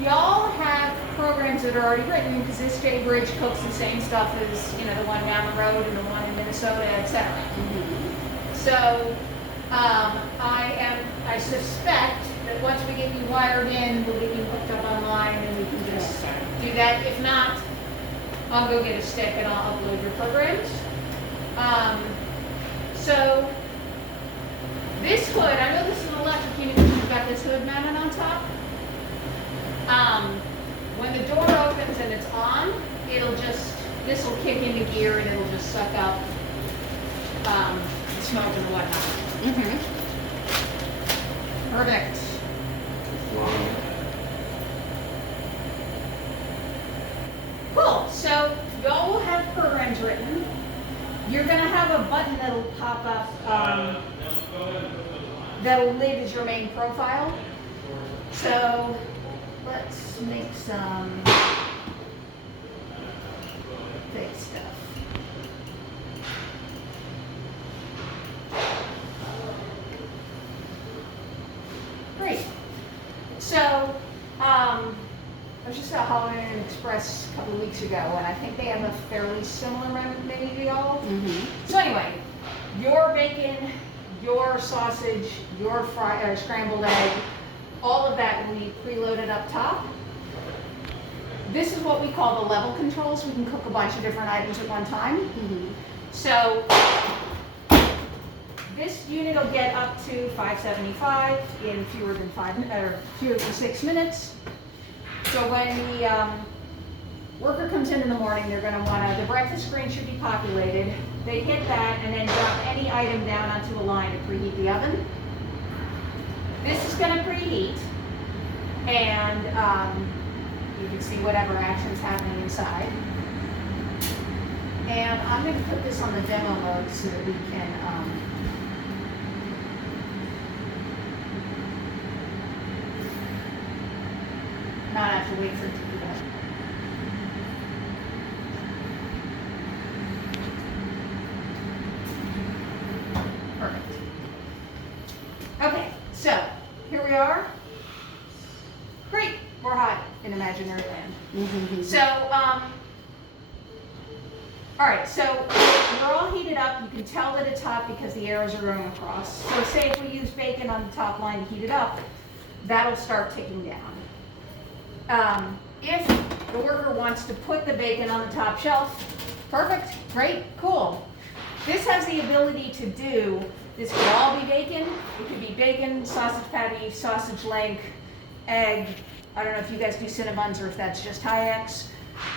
y'all have programs that are already written because this J-Bridge cooks the same stuff as, you know, the one down the road and the one in Minnesota, etc. So I suspect that once we get you wired in, we'll get you hooked up online and we can just do that. If not, I'll go get a stick and I'll upload your programs. So this hood, I know this is an electric unit because you've got this hood mounted on top. When the door opens and it's on, this will kick into gear and it'll just suck up the smoke and whatnot. Perfect. Cool. So y'all will have programs written. You're going to have a button that'll pop up that'll live as your main profile. So let's make some fake stuff. Great. So I was just at Holiday Inn Express a couple of weeks ago, and I think they have a fairly similar menu to y'all. So anyway, your bacon, your sausage, your scrambled egg, all of that will be preloaded up top. This is what we call the level controls. We can cook a bunch of different items at one time. So this unit will get up to 575 in fewer than 6 minutes. So when the worker comes in the morning, they're going to want to, the breakfast screen should be populated. They hit that and then drop any item down onto a line to preheat the oven. This is going to preheat, and you can see whatever action's happening inside. And I'm going to put this on the demo mode so that we can not have to wait for it to do that. Perfect. Okay, so here we are. Great, we're hot in imaginary land. So, all right, so we're all heated up. You can tell that it's hot because the arrows are going across. So say if we use bacon on the top line to heat it up, that'll start ticking down. If the worker wants to put the bacon on the top shelf, perfect, great, cool. This has the ability to do, this could all be bacon. It could be bacon, sausage patty, sausage link, egg. I don't know if you guys do Cinnabons or if that's just Hayek's,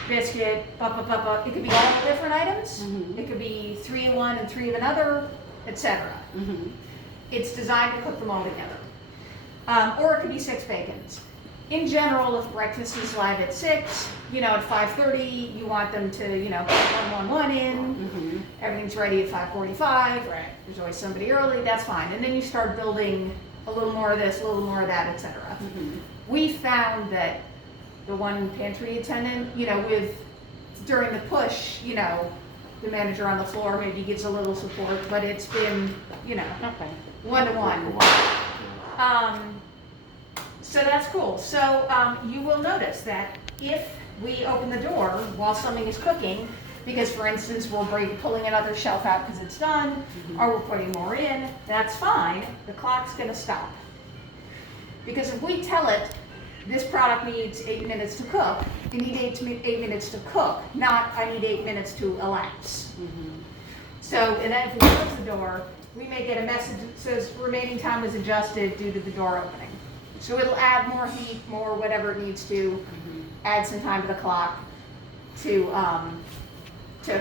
biscuit, It could be all different items. It could be 3 of one and 3 of another, etc. It's designed to cook them all together. Or it could be 6 bacons. In general, if breakfast is live at 6, you know, at 5:30, you want them to, you know, put 111 in. Everything's ready at 5:45. Right. There's always somebody early. That's fine. And then you start building a little more of this, a little more of that, etc. We found that the one pantry attendant, you know, during the push, you know, the manager on the floor maybe gives a little support, but it's been, you know, one-to-one. So that's cool. So you will notice that if we open the door while something is cooking, because for instance we'll be pulling another shelf out because it's done, or we're putting more in, that's fine. The clock's going to stop. Because if we tell it this product needs 8 minutes to cook, you need 8 minutes to cook, not I need 8 minutes to elapse. So, and then if we close the door, we may get a message that says remaining time is adjusted due to the door opening. So it'll add more heat, more whatever it needs to, add some time to the clock to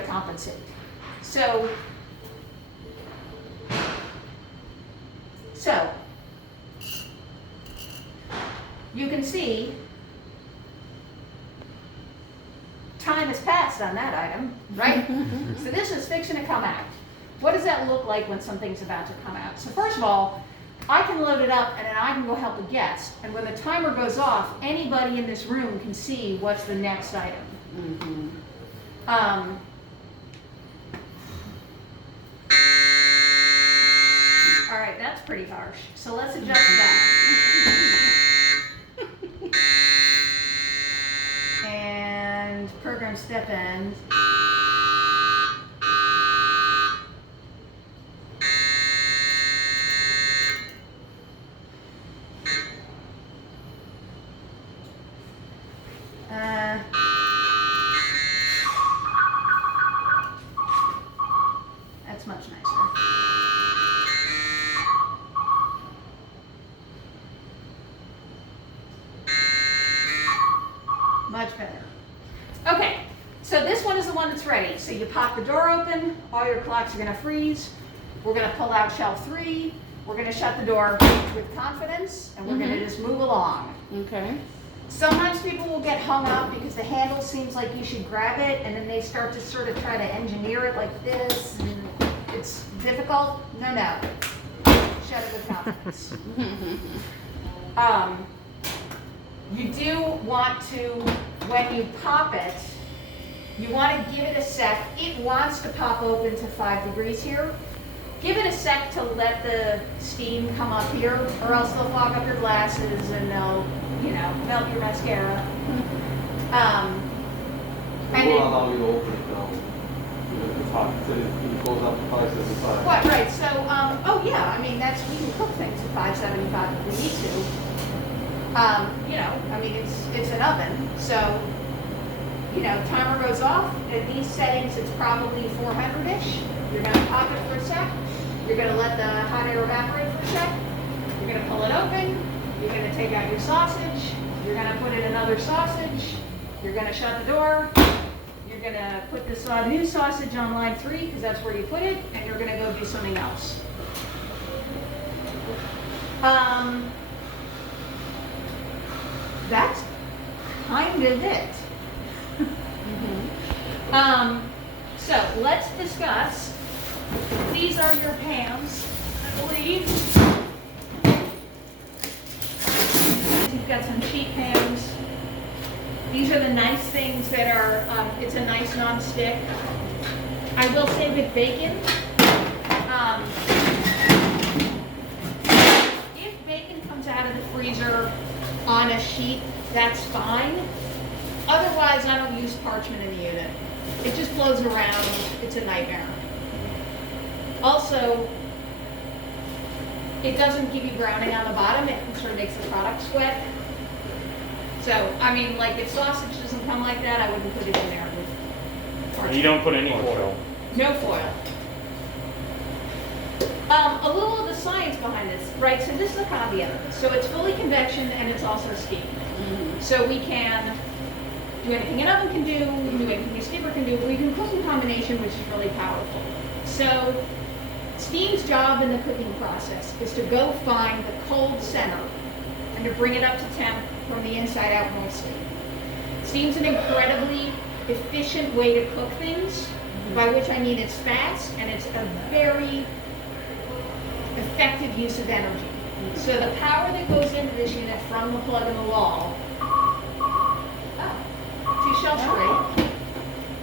compensate. So you can see time has passed on that item, right? So this is fixing to come out. What does that look like when something's about to come out? So first of all, I can load it up and then I can go help a guest. And when the timer goes off, anybody in this room can see what's the next item. All right, that's pretty harsh. So let's adjust that. and step in. That's much nicer. Much better. Okay, so this one is the one that's ready. So you pop the door open, all your clocks are gonna freeze. We're gonna pull out shelf 3. We're gonna shut the door with confidence, and we're gonna just move along. Okay. Sometimes people will get hung up because the handle seems like you should grab it, and then they start to sort of try to engineer it like this, and it's difficult. No, no. Shut it with confidence. You do want to, when you pop it, you want to give it a sec. It wants to pop open to 5 degrees here. Give it a sec to let the steam come up here, or else they'll fog up your glasses and they'll, you know, melt your mascara. It will allow you to open it though. It's hot. It goes up to 575. What, right, so, oh yeah, I mean, we can cook things at 575 if we need to. You know, I mean, it's an oven, so, you know, timer goes off. At these settings, it's probably 400-ish. You're gonna pop it for a sec. You're gonna let the hot air evaporate for a sec. You're gonna pull it open. You're gonna take out your sausage. You're gonna put in another sausage. You're gonna shut the door. You're gonna put the new sausage on line 3 because that's where you put it, and you're gonna go do something else. That's kind of it. So let's discuss. These are your pans, I believe. You've got some sheet pans. These are the nice things that are, it's a nice non-stick. I will say with bacon, if bacon comes out of the freezer on a sheet, that's fine. Otherwise, I don't use parchment in the unit. It just flows around. It's a nightmare. Also, it doesn't give you browning on the bottom. It sort of makes the product sweat. So, I mean, like if sausage doesn't come like that, I wouldn't put it in there with parchment. And you don't put any foil. No foil. A little of the science behind this, right? So this is a combi oven. So it's fully convection and it's also steam. So we can do anything an oven can do, we can do anything a steamer can do, we can cook in combination, which is really powerful. So steam's job in the cooking process is to go find the cold center and to bring it up to temp from the inside out mostly. Steam's an incredibly efficient way to cook things, by which I mean it's fast and it's a very effective use of energy. So the power that goes into this unit from the plug in the wall, two shelves are ready.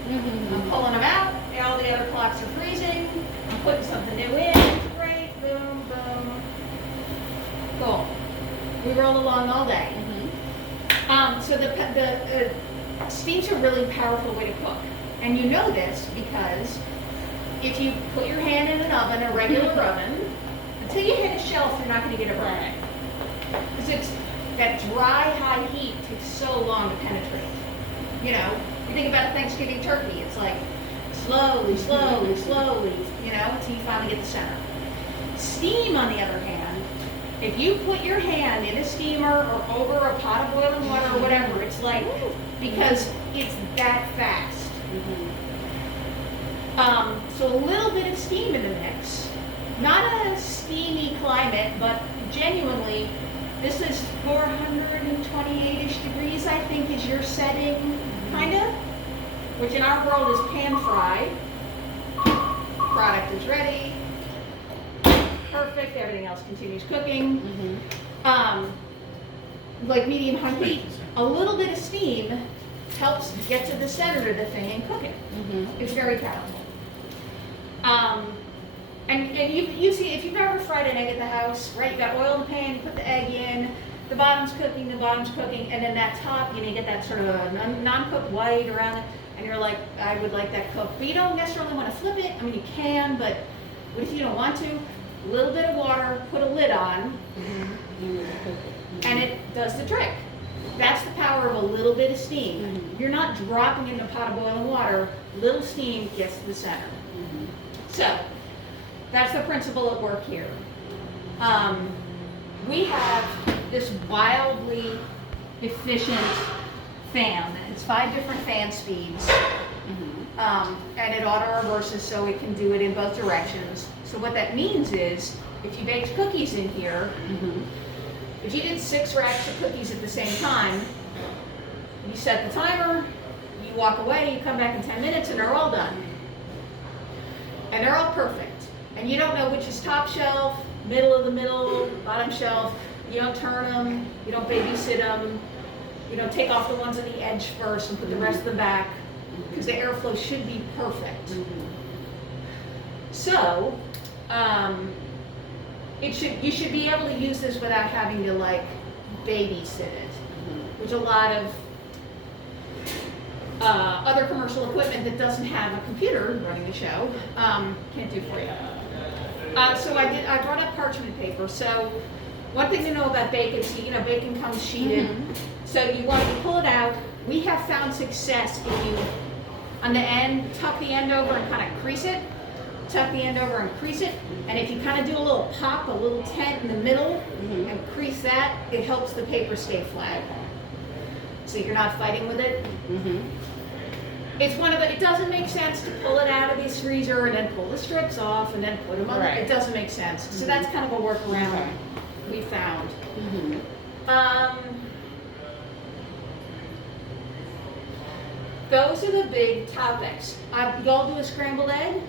I'm pulling them out, all the other clocks are freezing, I'm putting something new in, great, boom, boom. Cool. We roll along all day. So the steam's a really powerful way to cook. And you know this because if you put your hand in an oven, a regular oven, until you hit a shelf, you're not going to get it burning. Because it's that dry, high heat takes so long to penetrate. You know, you think about a Thanksgiving turkey, it's like slowly, slowly, slowly, you know, until you finally get the center. Steam, on the other hand, if you put your hand in a steamer or over a pot of boiling water or whatever, it's like, because it's that fast. So a little bit of steam in the mix. Not a steamy climate, but genuinely, this is 428-ish degrees, I think, is your setting, kind of, which in our world is pan fry. Product is ready. Perfect, everything else continues cooking. Like medium high heat, a little bit of steam helps get to the center of the thing and cook it. It's very powerful. And you see, if you've ever fried an egg at the house, right, you got oil in the pan, you put the egg in, the bottom's cooking, and then that top, you know, you get that sort of non-cooked white around it, and you're like, I would like that cooked. But you don't necessarily want to flip it. I mean, you can, but what if you don't want to? A little bit of water, put a lid on, and it does the trick. That's the power of a little bit of steam. You're not dropping in a pot of boiling water. Little steam gets to the center. So that's the principle at work here. We have this wildly efficient fan. It's 5 different fan speeds. And it auto reverses so it can do it in both directions. So what that means is, if you baked cookies in here, if you did 6 racks of cookies at the same time, you set the timer, you walk away, you come back in 10 minutes, and they're all done. And they're all perfect. And you don't know which is top shelf, middle of the middle, bottom shelf. You don't turn them, you don't babysit them, you don't take off the ones on the edge first and put the rest of them back, because the airflow should be perfect. So, you should be able to use this without having to like babysit it, which a lot of other commercial equipment that doesn't have a computer running the show can't do for you. So I brought up parchment paper. So one thing to know about bacon, so you know bacon comes sheeted. So you want to pull it out. We have found success if you, on the end, tuck the end over and kind of crease it. Tuck the end over and crease it. And if you kind of do a little pop, a little tent in the middle, and crease that, it helps the paper stay flat. So you're not fighting with it. It's one of the, it doesn't make sense to pull it out of this freezer and then pull the strips off and then put them on. It doesn't make sense. So that's kind of a workaround we found. Those are the big topics. Y'all do a scrambled egg?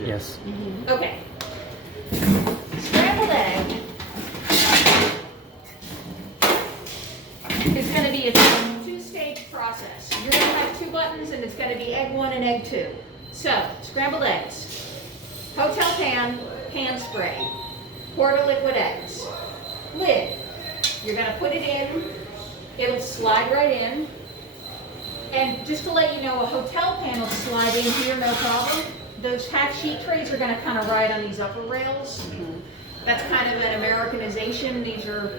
Yes. Okay. Scrambled egg is going to be a 2-stage process. You're going to have 2 buttons, and it's going to be egg 1 and egg 2. So, scrambled eggs. Hotel pan spray. Quart of liquid eggs. Lid. You're going to put it in. It'll slide right in. And just to let you know, a hotel pan will slide in here, no problem. Those half sheet trays are going to kind of ride on these upper rails. That's kind of an Americanization. These are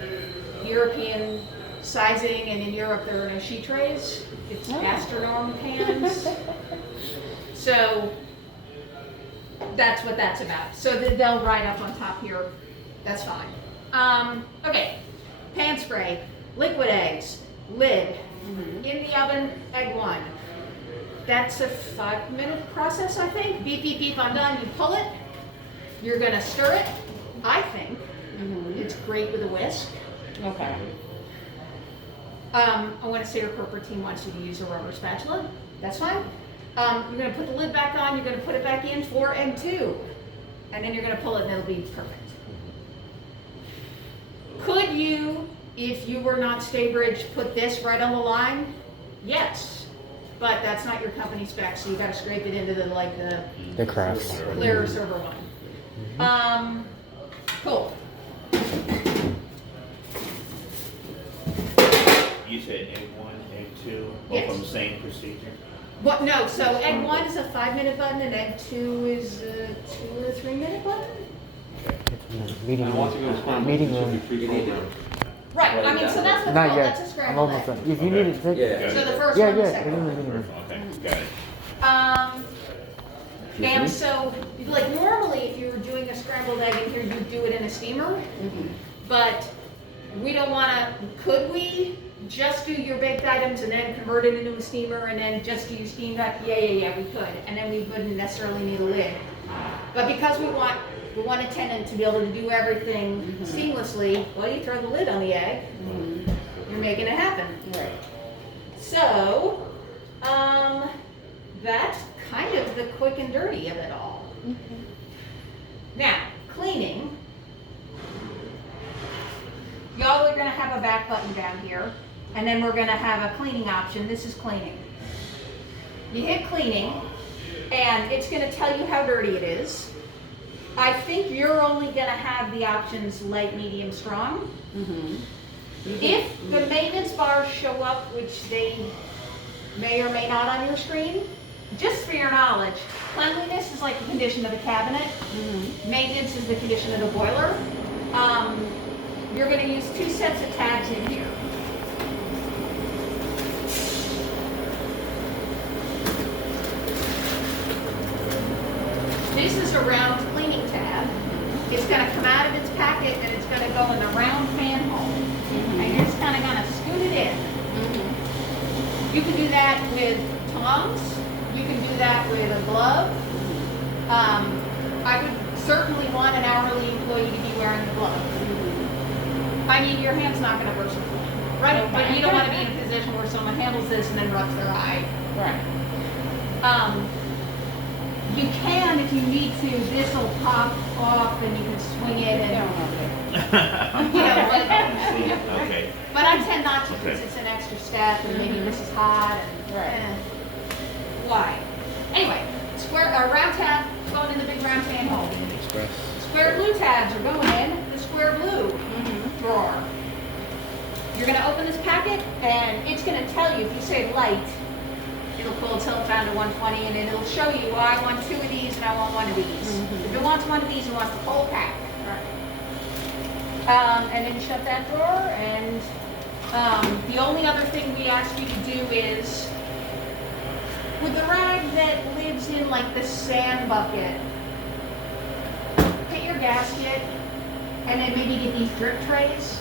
European sizing, and in Europe there are no sheet trays. It's Astronorm pans. So that's what that's about. So they'll ride up on top here. That's fine. Okay, pan spray, liquid eggs, lid. In the oven, egg 1. That's a 5-minute process, I think. Beep, beep, beep, I'm done. You pull it. You're going to stir it. I think it's great with a whisk. Okay. I want to say our corporate team wants you to use a rubber spatula. That's fine. You're going to put the lid back on. You're going to put it back in for egg 2. And then you're going to pull it, and it'll be perfect. Could you, if you were not Staybridge, put this right on the line? Yes, but that's not your company spec, so you got to scrape it into the crafts. clear server one. Cool. You said egg 1, egg 2, both Yes. on the same procedure? What? No. So egg 1 is a 5-minute button, and egg 2 is a 2 or 3-minute button. Meeting And once you room. go to scramble, Meeting it should room. be pre-programmed. Right. I mean, so that's what Not well, yet. that's a I'm scrambled almost egg. done. If you need it, take it. So the first Yeah, one, the yeah. second It is one. in the meeting room. Okay, got it. And so, like normally, if you were doing a scrambled egg in here, you'd do it in a steamer. But we don't want to. Could we just do your baked items and then convert it into a steamer and then just do your steamed items? Yeah, we could. And then we wouldn't necessarily need a lid. But because we want a tenant to be able to do everything seamlessly, well, you throw the lid on the egg. You're making it happen. Right. So, that's kind of the quick and dirty of it all. Now, cleaning. Y'all are gonna have a back button down here, and then we're gonna have a cleaning option. This is cleaning. You hit cleaning, and it's gonna tell you how dirty it is. I think you're only gonna have the options light, medium, strong. If the maintenance bars show up, which they may or may not on your screen, just for your knowledge, cleanliness is like the condition of the cabinet. Maintenance is the condition of the boiler. You're going to use 2 sets of tabs in here. This is a round cleaning tab. It's going to come out of its packet and it's going to go in the round fan hole. And you're just kind of going to scoot it in. You can do that with tongs. You can do that with a glove. I would certainly want an hourly employee to be wearing a glove. I mean, your hand's not going to burst with flame, right? Okay. But you don't want to be in a position where someone handles this and then rubs their eye. Right. You can, if you need to, this will pop off and you can swing it and, you know, Okay. but I tend not to because Okay. it's an extra step and maybe this is hot and, Right. why? Anyway, round tab going in the big round fan hole. Express. Square blue tabs are going in the square blue drawer. You're gonna open this packet and it's gonna tell you, if you say light, it'll pull till it down to 120 and then it'll show you, well, I want 2 of these and I want 1 of these. If it wants 1 of these, it wants the whole pack. And then shut that drawer and the only other thing we ask you to do is, with the rag that lives in like the sand bucket, hit your gasket and then maybe get these drip trays.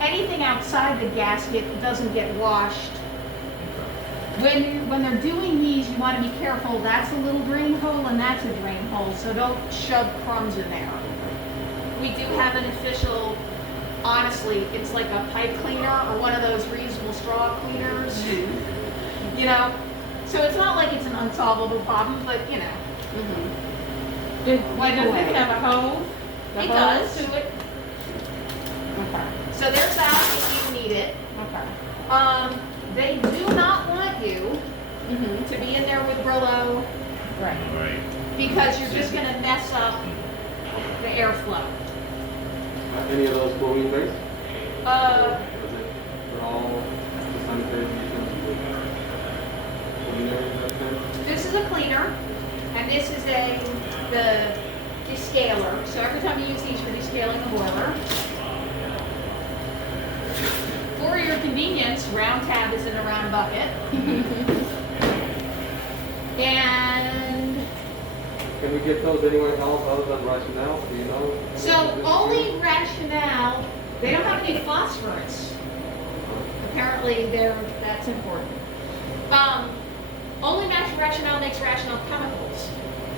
Anything outside the gasket doesn't get washed. When they're doing these, you want to be careful. That's a little drain hole and that's a drain hole, so don't shove crumbs in there. We do have an official, honestly, it's like a pipe cleaner or one of those reusable straw cleaners. You know, so it's not like it's an unsolvable problem, but you know. Does it have a hose? It does. Okay. So there's that if you need it. Okay. They do not want you to be in there with Brillo Right. All right. because you're just going to mess up the airflow. Any of those chlorine trays? Is it for all the sanitary utensils with cleaner and everything? This is a cleaner, and this is the descaler. So every time you use these, you're descaling the boiler. For your convenience, round tab is in a round bucket. And Can we get those anywhere else other than Rationale? Do you know? so only Rationale, they don't have any phosphorus. Apparently that's important. Only Rationale makes Rationale chemicals.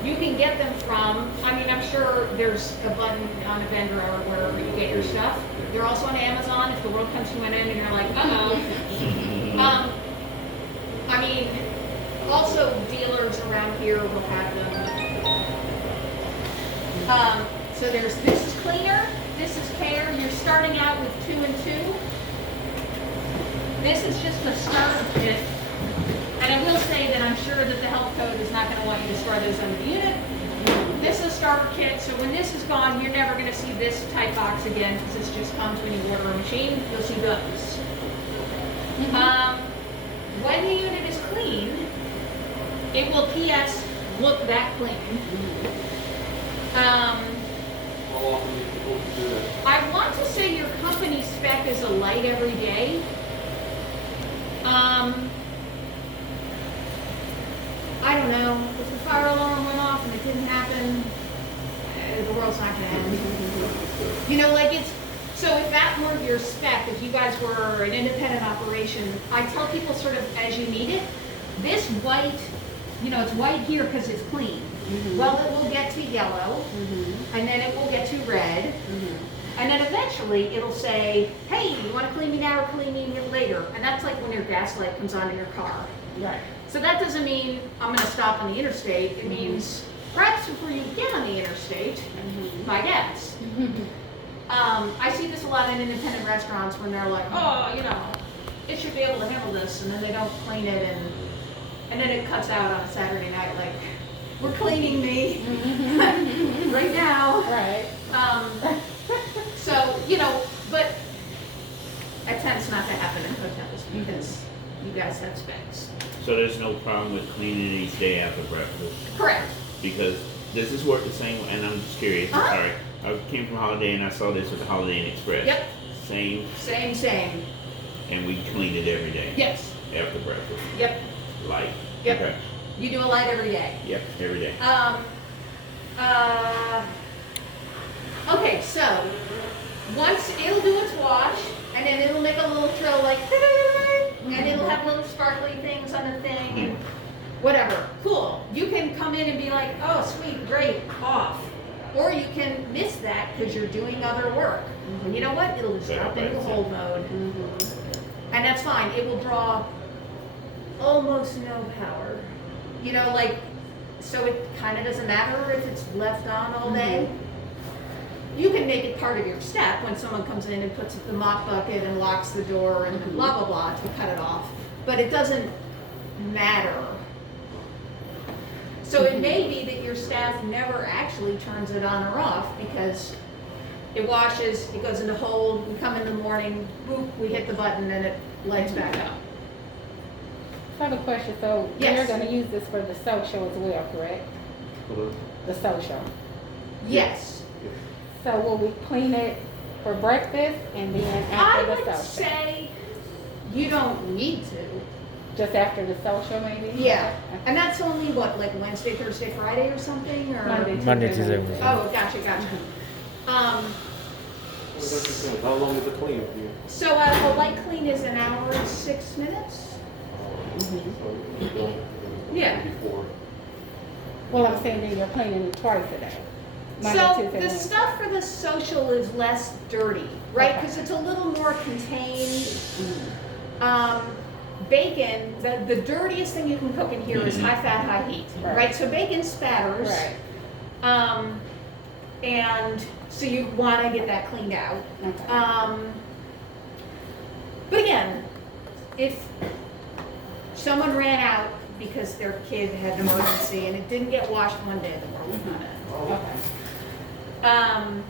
You can get them from, I mean, I'm sure there's a button on a vendor or wherever you get your stuff. They're also on Amazon if the world comes to an end and you're like, uh-oh. I mean, also dealers around here will have them. So this is cleaner, this is care. You're starting out with 2 and 2. This is just a starter kit. And I will say that I'm sure that the health code is not going to want you to store those under the unit. This is a starter kit, so when this is gone, you're never going to see this type box again because this just comes when you order a machine. You'll see those. When the unit is clean, it will PS look that clean. How often are you supposed to do that? I want to say your company spec is a light every day. I don't know, if the fire alarm went off and it didn't happen, the world's not gonna end. You know, like so if that were your spec, if you guys were an independent operation, I tell people sort of as you need it, this white, you know, it's white here because it's clean. Well, it will get to yellow, and then it will get to red, and then eventually it'll say, hey, you want to clean me now or clean me later? And that's like when your gas light comes on in your car. Right. So that doesn't mean I'm going to stop on the interstate. It means perhaps before you get on the interstate, buy gas. I see this a lot in independent restaurants when they're like, oh, you know, it should be able to handle this, and then they don't clean it, and then it cuts out on a Saturday night like, we're cleaning me right now. Right. So, you know, but I tends not to happen in hotels because you guys have specs. So there's no problem with cleaning each day after breakfast? Correct. Because does this work the same, and I'm just curious, I'm Uh-huh. sorry. I came from Holiday and I saw this at the Holiday Inn Express. Yep. Same, Same. and we clean it every day? Yes. After breakfast? Yep. Light? Yep. Okay. You do a light every day. Yep, every day. Okay, so once it'll do its wash, and then it'll make a little trill like, and it'll have little sparkly things on the thing, and whatever. Cool. You can come in and be like, oh, sweet, great, off. Or you can miss that because you're doing other work. And you know what? It'll just drop into hold mode. And that's fine. It will draw almost no power. You know, like, so it kind of doesn't matter if it's left on all day. You can make it part of your step when someone comes in and puts the mop bucket and locks the door and blah, blah, blah to cut it off. But it doesn't matter. So it may be that your staff never actually turns it on or off because it washes, it goes into hold, we come in the morning, boop, we hit the button and it lights back up. I have a question. So Yes. you're going to use this for the social as well, correct? The social. Yes. So will we clean it for breakfast and then I after the would social? say you don't need to. Just after the social, maybe? Yeah. And that's only what, like Wednesday, Thursday, Friday or something? Or Monday, Tuesday, Wednesday. Oh, gotcha. How long is it clean for you? So a light clean is an hour and 6 minutes? So you don't Yeah. before. Well, I'm saying that you're cleaning it twice a day. Monday, So Tuesday, the Wednesday. stuff for the social is less dirty, right? Because it's a little more contained. Bacon, the dirtiest thing you can cook in here is high fat, high heat, right? So bacon spatters. Right. And so you want to get that cleaned out. Okay. But again, if someone ran out because their kid had an emergency and it didn't get washed one day, the world would not end. Okay.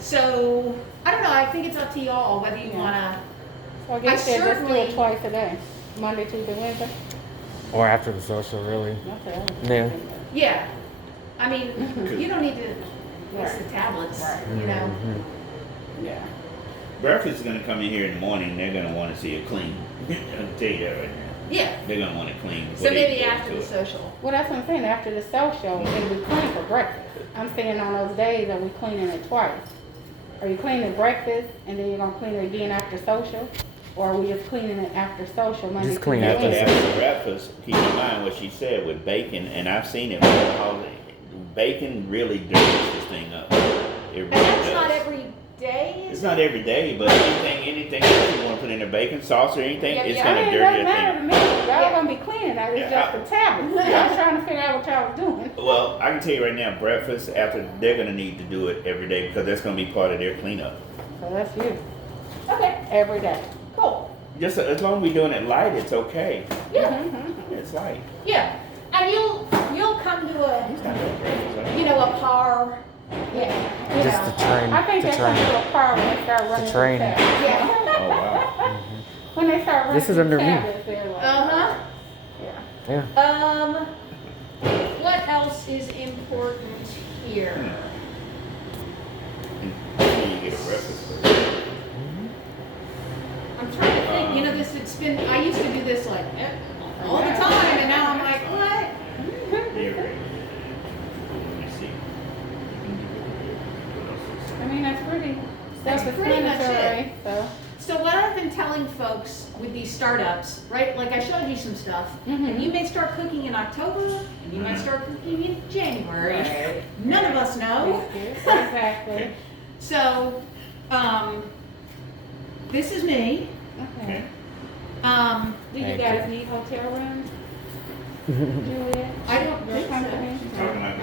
So I don't know. I think it's up to y'all whether you Yeah. want to. So I guess I they're just do certainly- it twice a day. Monday, Tuesday, Wednesday. Or after the social, really. Okay. Yeah. Yeah. I mean, you don't need to miss the tablets. Right. You know. Mhm. Yeah. Breakfast is gonna come in here in the morning, they're gonna wanna see it clean. I'll tell you that right now. Yeah. They're gonna want it clean. So before they maybe go after to the it. social. Well, that's what I'm saying. After the social, it'll be clean for breakfast. I'm saying on those days, are we cleaning it twice? Are you cleaning breakfast and then you're gonna clean it again after social? Or are we just cleaning it after social, Monday, Just clean Tuesday, after Wednesday? After breakfast, keep in mind what she said with bacon, and I've seen it with holiday. Bacon really dirties this thing up. It really And that's does. not every day. It's Is not every day, but anything else you want to put in there, bacon, sauce, or anything, Yeah, it's yeah. gonna I mean, it dirty doesn't a matter to thing. me. Y'all Yeah. gonna be cleaning that. It's Yeah, just the tablets. yeah. I was trying to figure out what y'all was doing. Well, I can tell you right now, breakfast after they're gonna need to do it every day because that's gonna be part of their cleanup. So that's you. Okay. Every day. Cool. Just as long as we're doing it light, it's okay. Yeah. Mm-hmm. It's light. Yeah. And you'll come to a It's not that breakfast, you know a par. Yeah. You Just know. to train. I think To they come train. to a car when they start running. train. the tablets. Yeah. Oh wow. When they start running This is the under me. tablets, they're like, Uh-huh. yeah. Yeah. What else is important here? You get a breakfast first. I'm trying to think. You know, I used to do this like all the time, and now I'm like, what? They're ready. Let me see. I mean, that's pretty That's pretty much self-explanatory, so. So what I've been telling folks with these startups, right? Like I showed you some stuff, and you may start cooking in October, and you might start cooking in January. Right. None of us know. Exactly. So, this is me. Okay. Do you Thank guys you. need hotel rooms? Juliet? I don't Your think so. company? Talking like